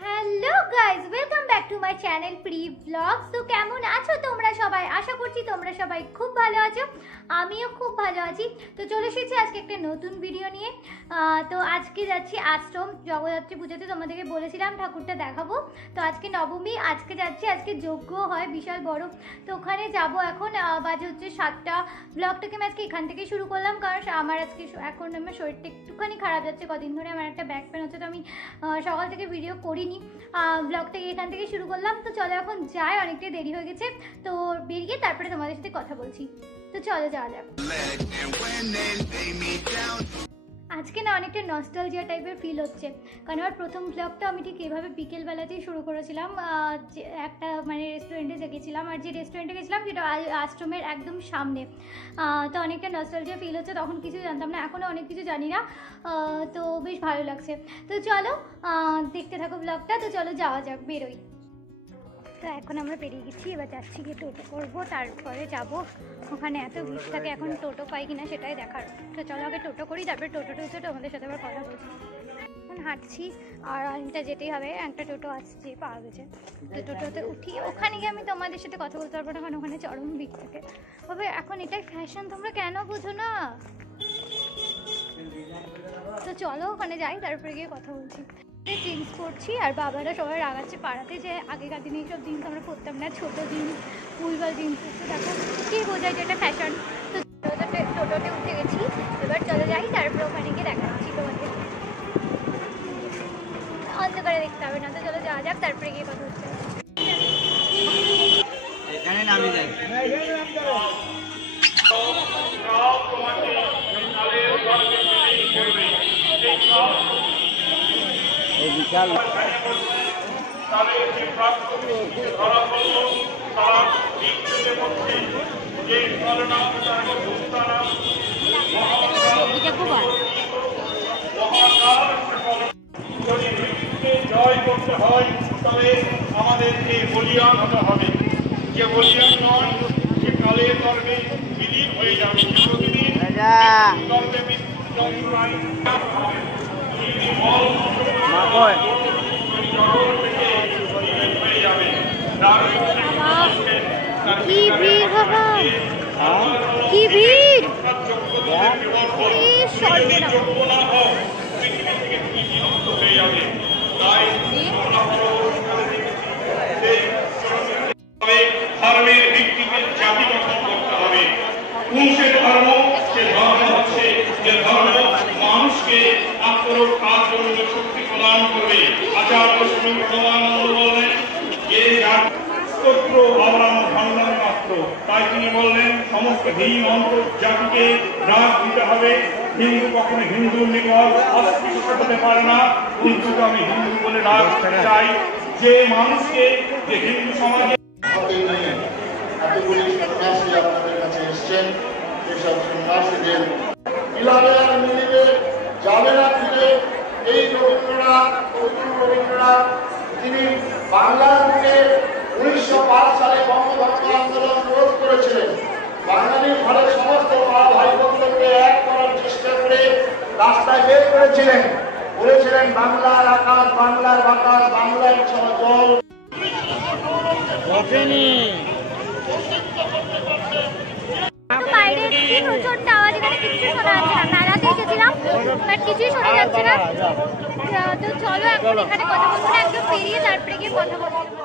Hello guys, welcome back to my channel pre blogs. তো কেমন আছো তোমরা সবাই? আশা করছি তোমরা সবাই খুব ভালো আছো, আমিও খুব ভালো আছি। তো চলে এসেছি আজকে একটা নতুন ভিডিও নিয়ে। তো আজকে যাচ্ছি আশ্রম জগদ্ধাত্রী পুজোতে, তোমাদেরকে বলেছিলাম ঠাকুরটা দেখাবো। তো আজকে নবমী, আজকে যাচ্ছি, আজকে যজ্ঞ হয় বিশাল বড়। তো ওখানে যাব এখন, বাজে হচ্ছে 7টা। ব্লগটাকে আমি আজকে এখান থেকে শুরু করলাম, কারণ আমার আজকে এখন আমার শরীরটা একটুখানি খারাপ যাচ্ছে কদিন ধরে, আমার একটা ব্যাক পেন হচ্ছে। তো আমি সকাল থেকে ভিডিও করিনি, ব্লগটা এখান থেকে শুরু করলাম। তো চলো এখন যাই, অনেকটাই দেরি হয়ে গেছে। তো বেরিয়ে তারপরে তোমাদের সাথে কথা বলছি। তো চলো যাওয়া যাক। আজকে না অনেকটা নস্টালজিয়া টাইপের ফিল হচ্ছে, কারণ আমার প্রথম ব্লগটা আমি ঠিক এভাবে বিকেলবেলাতেই শুরু করেছিলাম। যে একটা মানে রেস্টুরেন্টে গেছিলাম, আর যে রেস্টুরেন্টে গেছিলাম সেটা আশ্রমের একদম সামনে। তো অনেকটা নস্টালজিয়া ফিল হচ্ছে, তখন কিছু জানতাম না, এখনও অনেক কিছু জানি না। তো বেশ ভালো লাগছে। তো চলো দেখতে থাকো ব্লগটা। তো চলো যাওয়া যাক, বেরোই। তো এখন আমরা বেরিয়ে গেছি, এবার যাচ্ছি গিয়ে টোটো করবো, তারপরে যাব। ওখানে এত ভিড় থাকে, এখন টোটো পাই কিনা সেটাই দেখার। তো চলো আগে টোটো করি, তারপরে টোটোতে উঠে তোমাদের সাথে আবার কথা বলছি। এখন হাঁটছি, আর অনেকটা যেতেই হবে, একটা টোটো আসছে, পাওয়া গেছে। তো টোটোতে উঠি, ওখানে গিয়ে আমি তোমাদের সাথে কথা বলতে পারবো না, কারণ ওখানে চরম ভিড় থাকে। তবে এখন এটাই ফ্যাশন, তোমরা কেন বোঝো না? তো চলো ওখানে যাই, তারপরে গিয়ে কথা বলছি। জিন্স পরছি, আর বাবারা সবাই রাগাচ্ছে পাড়াতে যে আগেকার দিনে এইসব জিন্স আমরা পরতাম না, ছোটো জিন্স, ভুলভাল জিন্স। তো দেখো কী বোঝায় যে এটা ফ্যাশন। তো টোটোতে উঠে গেছি, এবার চলে যাই, তারপরে ওখানে গিয়ে দেখাচ্ছি তোমাদের। অন্ধকারে দেখতে হবে না, তো চলো যাওয়া যাক, তারপরে গিয়ে কথা হচ্ছে। এখানে নামি যাই। এই বিশাল জয় করতে হয়, তবে আমাদেরকে বলিয়ান হতে হবে। যে বলিয়ান নয়, সে কালের গর্ভে বিলীন হয়ে যাবে। প্রতিদিন গর্ভে যন্ত্রণায় হয়ে যাবে। কি ভিড় বাবা, কি ভিড়! যোগ্য না হোক, পৃথিবী থেকে কি বিলুপ্ত হয়ে যাবে। তাই ধর্মের ভিত্তিতে জাতি গঠন করতে হবে। কোন সে ধর্ম? সে ধর্ম হচ্ছে যে ধর্ম মানুষকে আত্মরক্ষার জন্য শক্তি প্রদান করবে। আচার্য স্বামী প্রমানন্দ বললেন যে স্তোত্র আবরণ খণ্ডন মাত্র। তাই তিনি বললেন সমস্ত হিন জাতিকে রাগ দিতে হবে। হিন্দু কখনো হিন্দুর নিকট অস্পৃশ্য হতে পারে না। কিন্তু আমি হিন্দু বলে রাগ দিতে চাই যে মানুষকে, যে হিন্দু সমাজে এতগুলি সন্ন্যাসী আপনাদের কাছে এসছেন। এসব সন্ন্যাসীদের মিলাবে আর মিলিবে, যাবে না ফিরে। এই রবীন্দ্রনাথ, রবীন্দ্রনাথ তিনি বাংলার বুকে 1905 সালে বঙ্গভঙ্গ আন্দোলন রোধ করেছিলেন। বাঙালির ঘরে সমস্ত ভাই বোনদেরকে এক করার চেষ্টা করে রাস্তায় বের করেছিলেন। বলেছিলেন বাংলার আকাশ, বাংলার বাতাস, বাংলার জল। বাইরে প্রচন্ড আওয়াজ, এখানে কিছু শোনা যাচ্ছে না। মেলাতে এসেছিলাম, বাট কিছুই শোনা যাচ্ছে না। তো চলো এখন এখানে কথা বলবো না, একদম বেরিয়ে তারপরে গিয়ে কথা বলবো।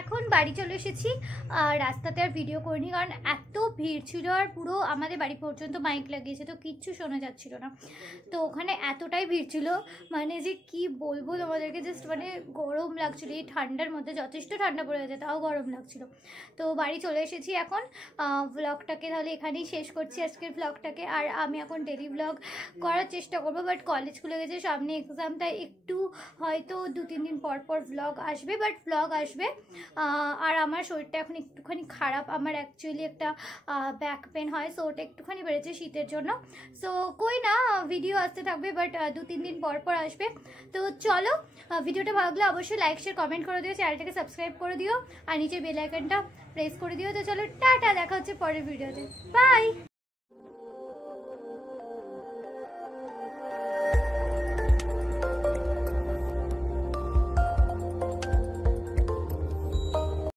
এখন বাড়ি চলে এসেছি। রাস্তাতে আর ভিডিও করিনি কারণ এত ভিড় ছিল, আর পুরো আমাদের বাড়ি পর্যন্ত মাইক লাগিয়েছে, তো কিচ্ছু শোনা যাচ্ছিল না। তো ওখানে এতটাই ভিড় ছিল, মানে যে কি বলবো তোমাদেরকে, জাস্ট মানে গরম লাগছিল। এই ঠান্ডার মধ্যে যথেষ্ট ঠান্ডা পড়ে গেছে, তাও গরম লাগছিল। তো বাড়ি চলে এসেছি এখন। ব্লগটাকে তাহলে এখানেই শেষ করছি, আজকের ব্লগটাকে। আর আমি এখন ডেলি ব্লগ করার চেষ্টা করবো, বাট কলেজ খুলে গেছে, সামনে এক্সাম, তাই একটু হয়তো 2-3 দিন পর পর ব্লগ আসবে, বাট ব্লগ আসবে। আর আমার শরীরটা এখন একটুখানি খারাপ, আমার অ্যাকচুয়ালি একটা ব্যাক পেন হয়, সো ওটা একটুখানি বেড়েছে শীতের জন্য। সো কই না, ভিডিও আসতে থাকবে, বাট 2-3 দিন পর পর আসবে। তো চলো, ভিডিওটা ভালো লাগলে অবশ্যই লাইক শেয়ার কমেন্ট করে দিও, চ্যানেলটাকে সাবস্ক্রাইব করে দিও, আর নিচে বেল আইকনটা প্রেস করে দিও। তো চলো টাটা, দেখা হচ্ছে পরের ভিডিওতে, বাই।